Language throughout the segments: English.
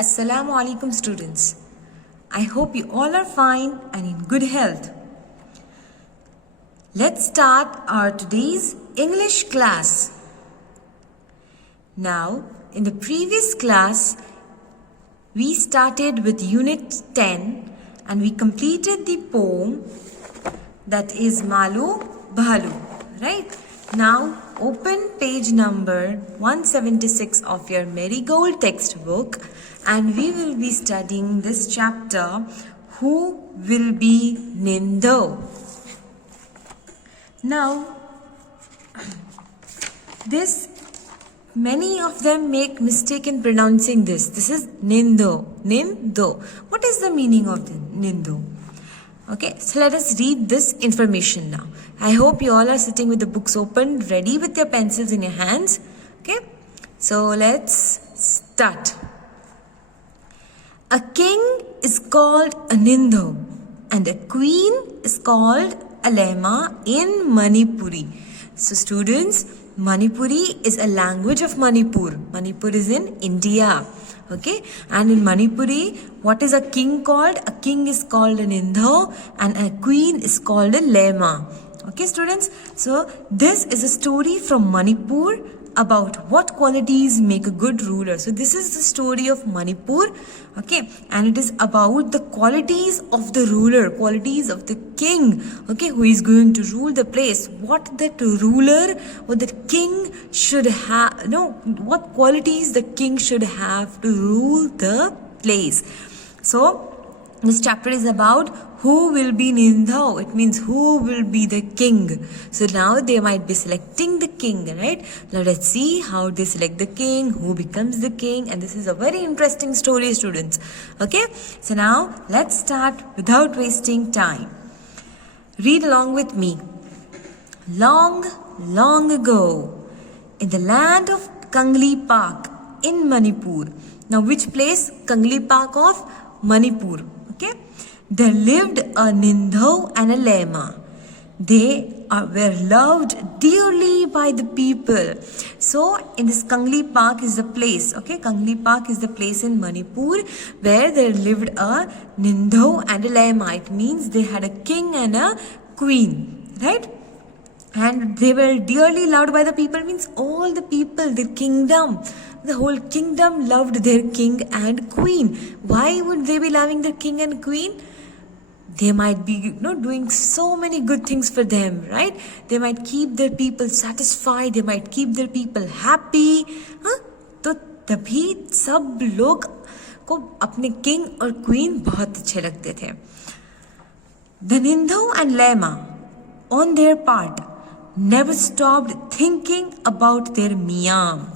Assalamu alaikum students. I hope you all are fine and in good health. Let's start our today's English class. Now, in the previous class, we started with Unit 10 and we completed the poem that is Malu Bhalu, right? Now, open page number 176 of your Marigold textbook and we will be studying this chapter, Who Will Be Ningthou? Now, many of them make mistake in pronouncing this. This is Ningthou. Ningthou. What is the meaning of the Ningthou? Okay, so let us read this information now. I hope you all are sitting with the books open, ready with your pencils in your hands. Okay, so let's start. A king is called a Ningthou and a queen is called a Lema in Manipuri. So students, Manipuri is a language of Manipur. Manipur is in India. Okay, and in Manipuri, what is a king called? A king is called a Ningthou and a queen is called a Lema. Okay students, so this is a story from Manipur about what qualities make a good ruler. So this is the story of Manipur, okay, and it is about the qualities of the ruler, qualities of the king, okay, who is going to rule the place. What that ruler or the king should have, what qualities the king should have to rule the place. So this chapter is about who will be Ningthou. It means who will be the king. So now they might be selecting the king, right? Now let's see how they select the king, who becomes the king, and this is a very interesting story, students. Okay, so now let's start without wasting time. Read along with me. Long, long ago, in the land of Kangli Park in Manipur. Now which place? Kangli Park of Manipur. Okay, there lived a Ningthou and a Lema. They were loved dearly by the people. So in this Kangli Park is the place, okay, Kangli Park is the place in Manipur where there lived a Ningthou and a Lema. It means they had a king and a queen, right? And they were dearly loved by the people, means all the people, the kingdom, the whole kingdom loved their king and queen. Why would they be loving their king and queen? They might be doing so many good things for them, right? They might keep their people satisfied, they might keep their people happy. तो तभी सब लोग को अपने king और queen बहुत अच्छे लगते थे. The Ningthou and Lema, on their part, never stopped thinking about their Miyam,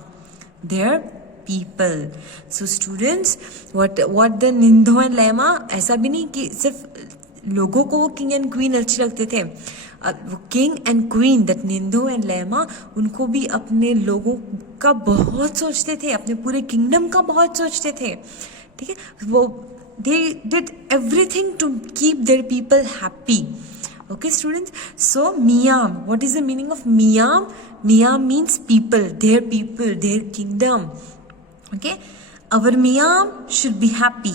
their people. So students, what the Ningthou and Lema, ऐसा भी नहीं कि सिर्फ लोगों को वो king and queen अच्छे लगते थे. वो king and queen, that Ningthou and Lema, उनको भी अपने लोगों का बहुत सोचते थे, अपने पूरे kingdom का बहुत सोचते थे. ठीक है, वो they did everything to keep their people happy. Okay students, so Miyam, what is the meaning of Miyam? Miyam means people, their kingdom. Okay, our Miyam should be happy.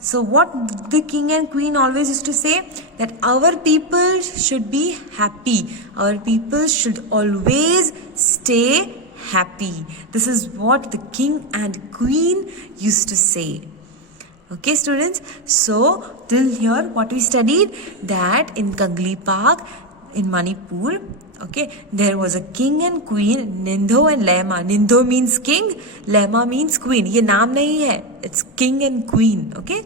So what the king and queen always used to say, that our people should be happy. Our people should always stay happy. This is what the king and queen used to say. Okay students, so till here what we studied, that in Kangli Park in Manipur, okay, there was a king and queen, Ningthou and Lema. Ningthou means king, Lema means queen. ये नाम नहीं है, it's king and queen. Okay,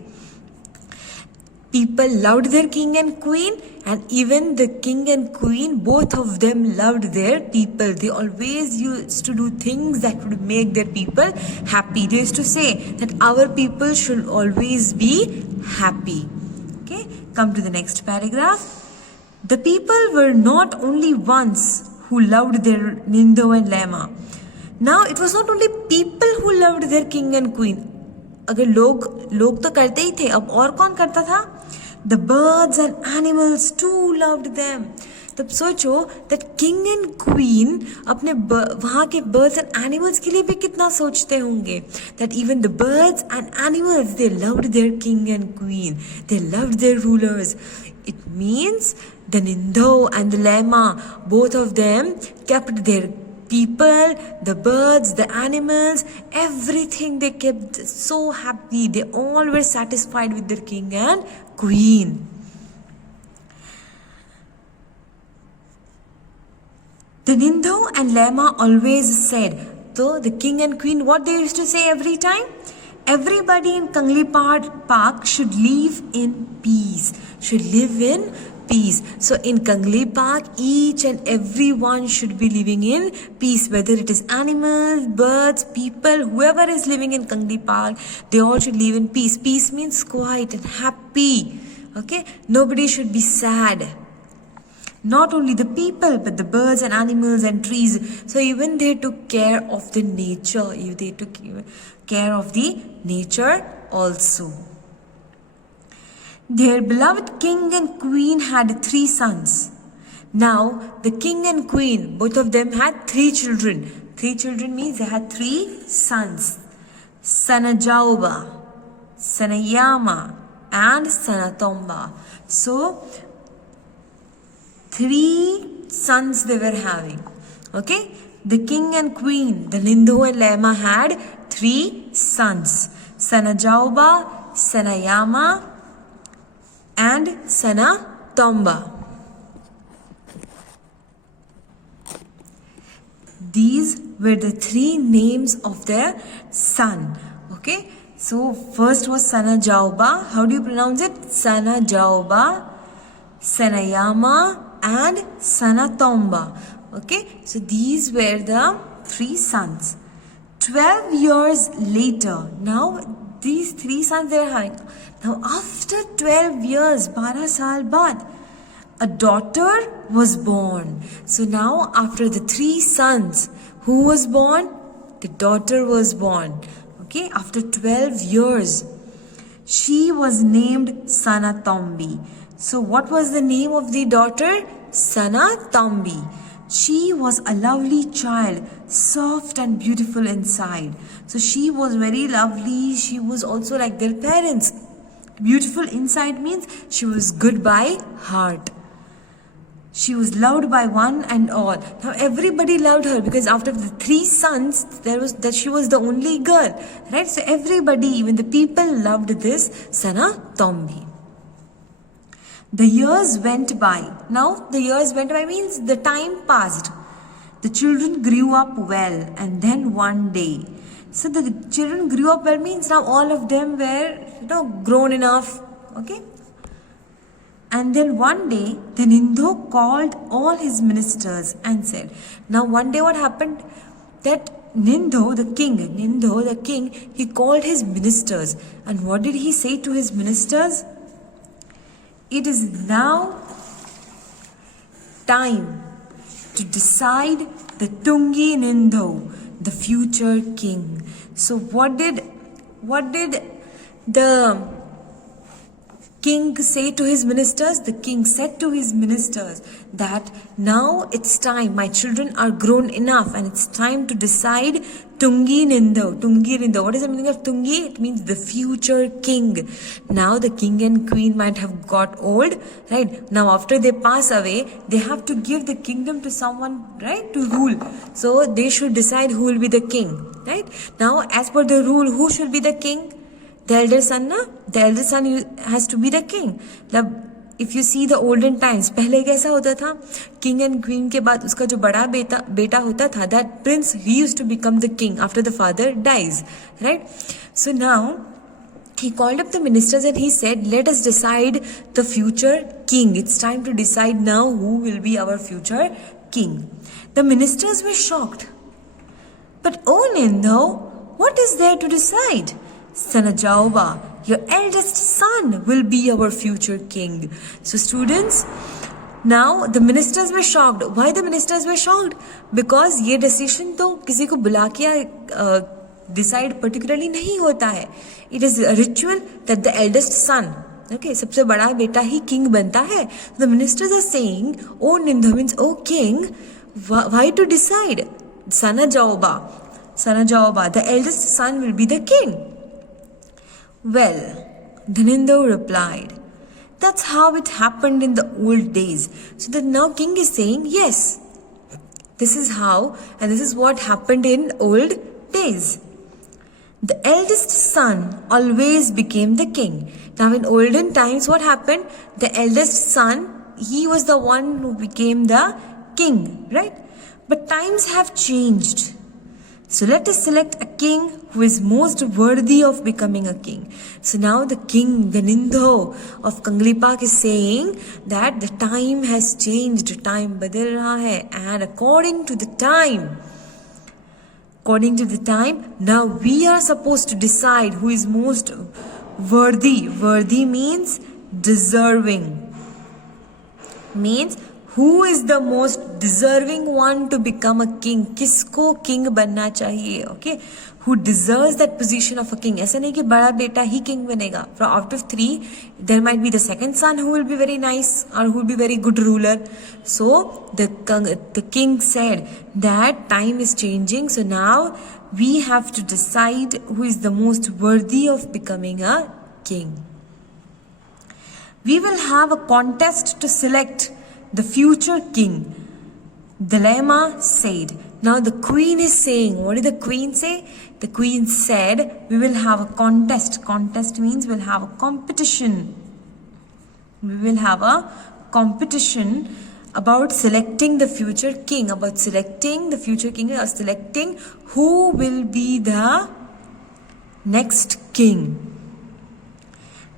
people loved their king and queen, and even the king and queen, both of them loved their people. They always used to do things that would make their people happy. They used to say that our people should always be happy. Okay, come to the next paragraph. The people were not only ones who loved their Ningthou and Lema. Now it was not only people who loved their king and queen. अगर लोग तो करते ही थे, अब और कौन करता था? The birds and animals too loved them. तब सोचो that king and queen अपने वहाँ के birds and animals के लिए भी कितना सोचते होंगे, that even the birds and animals, they loved their king and queen, they loved their rulers. It means the Ningthou and the Lama, both of them kept their people, the birds, the animals, everything they kept so happy. They all were satisfied with their king and queen. The Ningthou and Lama always said, so the king and queen, what they used to say every time? Everybody in Kangli Park should live in peace. Should live in peace. So in Kangli Park, each and everyone should be living in peace. Whether it is animals, birds, people, whoever is living in Kangli Park, they all should live in peace. Peace means quiet and happy. Okay? Nobody should be sad. Not only the people, but the birds and animals and trees. So even they took care of the nature. They took care of the nature also. Their beloved king and queen had 3 sons. Now, the king and queen, both of them had 3 children. 3 children means they had 3 sons. Sanajauba, Sanayama, and Sanatomba. So, 3 sons they were having. Okay? The king and queen, the Ningthou and Lama had 3 sons. Sanajauba, Sanayama, and Sanatomba. These were the 3 names of their son. Okay? So first was Sanajauba. How do you pronounce it? Sanajauba, Sanayama, and Sanatomba. Okay, so these were the 3 sons. 12 years later, now these 3 sons they were having. Now after 12 years, 12 saal baad, a daughter was born. So now after the 3 sons, who was born? The daughter was born. Okay, after 12 years, she was named Sanatombi. So what was the name of the daughter? Sanatombi. She was a lovely child, soft and beautiful inside. So she was very lovely. She was also like their parents. Beautiful inside means she was good by heart. She was loved by one and all. Now everybody loved her because after the 3 sons, she was the only girl, right? So everybody, even the people, loved this Sanatombi. The years went by. Now, the years went by means the time passed. The children grew up well, and then one day. So the children grew up well means now all of them were, grown enough. Okay? And then one day, the Ningthou called all his ministers and said, now one day what happened? That Ningthou the king, he called his ministers. And what did he say to his ministers? It is now time to decide the Tungi Ningthou, the future king. So what did the king say to his ministers? The king said to his ministers that now it's time, my children are grown enough and it's time to decide Tungi Ningthou. Tungi Ningthou. What is the meaning of Tungi? It means the future king. Now the king and queen might have got old, right? Now after they pass away, they have to give the kingdom to someone, right? To rule. So they should decide who will be the king, right? Now as per the rule, who should be the king? The elder son, na? The elder son has to be the king. Now, if you see the olden times, पहले कैसा होता था? King and queen के बाद उसका जो बड़ा बेटा होता था, that prince, he used to become the king after the father dies, right? So now, he called up the ministers and he said, let us decide the future king. It's time to decide now who will be our future king. The ministers were shocked. But oh Ningthou, what is there to decide? Sanajauba, your eldest son will be our future king. So students, now the ministers were shocked. Why the ministers were shocked? Because ये decision तो किसी को बुला के decide particularly नहीं होता है. It is a ritual that the eldest son, Okay, सबसे बड़ा बेटा ही king बनता है. The ministers are saying, "Oh Ningthou," means, "Oh king, why to decide? Sana Jaoba, the eldest son will be the king." Well, the Ningthou replied, "That's how it happened in the old days." So the now king is saying, yes, this is how and this is what happened in old days. The eldest son always became the king. Now in olden times, what happened? The eldest son, he was the one who became the king, right? But times have changed. So let us select a king who is most worthy of becoming a king. So now the king, the Ningthou of Kanglipak is saying that the time has changed. Time badal raha hai. And according to the time, now we are supposed to decide who is most worthy. Worthy means deserving. Means who is the most deserving one to become a king. किसको king बनना चाहिए, okay? Who deserves that position of a king. ऐसा नहीं कि बड़ा बेटा ही king बनेगा. From out of 3, there might be the second son who will be very nice or who will be very good ruler. So the king said that time is changing. So now we have to decide who is the most worthy of becoming a king. We will have a contest to select the future king. The Lama said. Now the queen is saying, what did the queen say? The queen said, we will have a contest. Contest means we'll have a competition. We will have a competition about selecting the future king. About selecting the future king or selecting who will be the next king.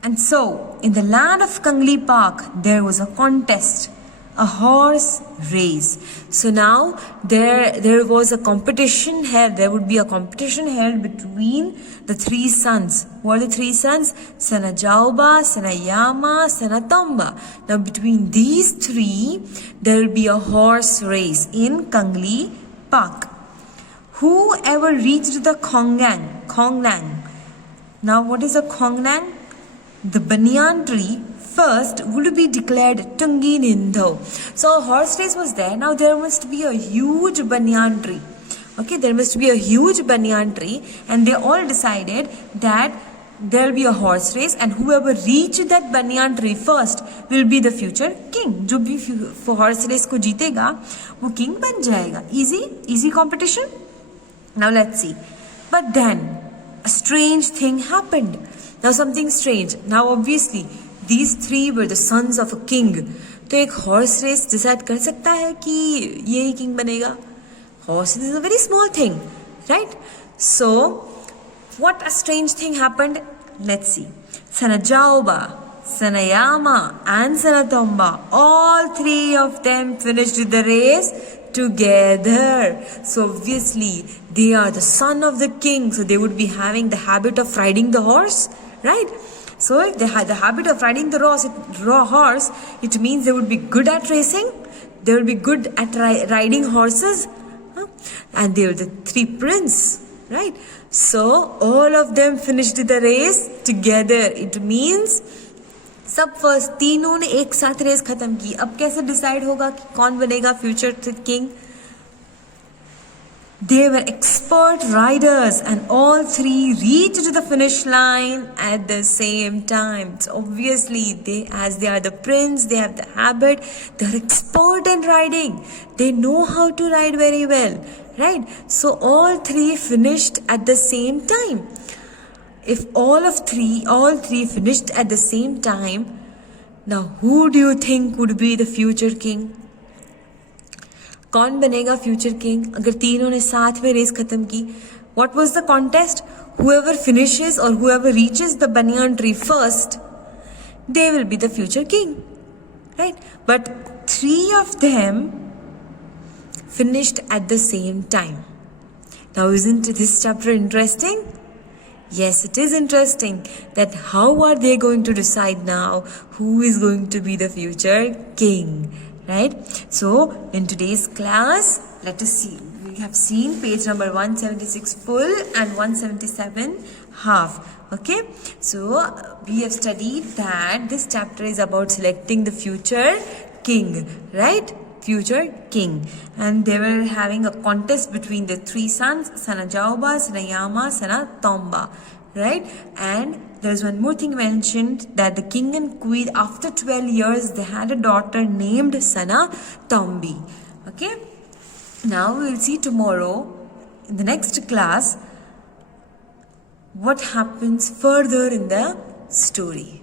And so, in the land of Kanglipak, there was a contest. A horse race. So now there was a competition held. There would be a competition held between the 3 sons. Who are the 3 sons? Sana Jaoba, Sana Yama, Sana Tomba. Now between these 3, there will be a horse race in Kanglipak. Whoever reached the Khonglang. Now what is a Khonglang? The banyan tree first would be declared Tungi Ningthou. So a horse race was there. Now there must be a huge banyan tree. Okay, there must be a huge banyan tree, and they all decided that there will be a horse race, and whoever reached that banyan tree first will be the future king. जो भी horse race को जीतेगा वो king बन जाएगा. Easy competition. Now let's see. But then a strange thing happened. Now something strange. Now obviously these 3 were the sons of a king. तो एक horse race decide कर सकता है कि ये ही king बनेगा. Horse is a very small thing, right? So what a strange thing happened. Let's see. Sana Jaoba, Sana Yama and Sana Tomba, all 3 of them finished the race together. So obviously they are the son of the king, so they would be having the habit of riding the horse, right? So if they had the habit of riding the raw horse, it means they would be good at racing, they would be good at riding horses, and they were the 3 princes, right? So all of them finished the race together. It means सब first तीनों ने एक साथ race खत्म की. अब कैसे decide होगा कि कौन बनेगा future king? They were expert riders and all 3 reached the finish line at the same time. So obviously, as they are the prince, they have the habit, they are expert in riding. They know how to ride very well, right? So all 3 finished at the same time. If all 3 finished at the same time, now who do you think would be the future king? कौन बनेगा future king अगर तीनों ने साथ में race खत्म की? What was the contest? Whoever finishes or whoever reaches the banyan tree first, they will be the future king, right? But 3 of them finished at the same time. Now isn't this chapter interesting? Yes, it is interesting that how are they going to decide now who is going to be the future king? Right? So in today's class, let us see. We have seen page number 176 full and 177 half. Okay, so we have studied that this chapter is about selecting the future king, right? Future king, and they were having a contest between the three sons, Sanajauba, Sanayama, Sanatomba, right? And there's one more thing mentioned, that the king and queen, after 12 years, they had a daughter named Sanatombi. Okay, now we will see tomorrow in the next class what happens further in the story.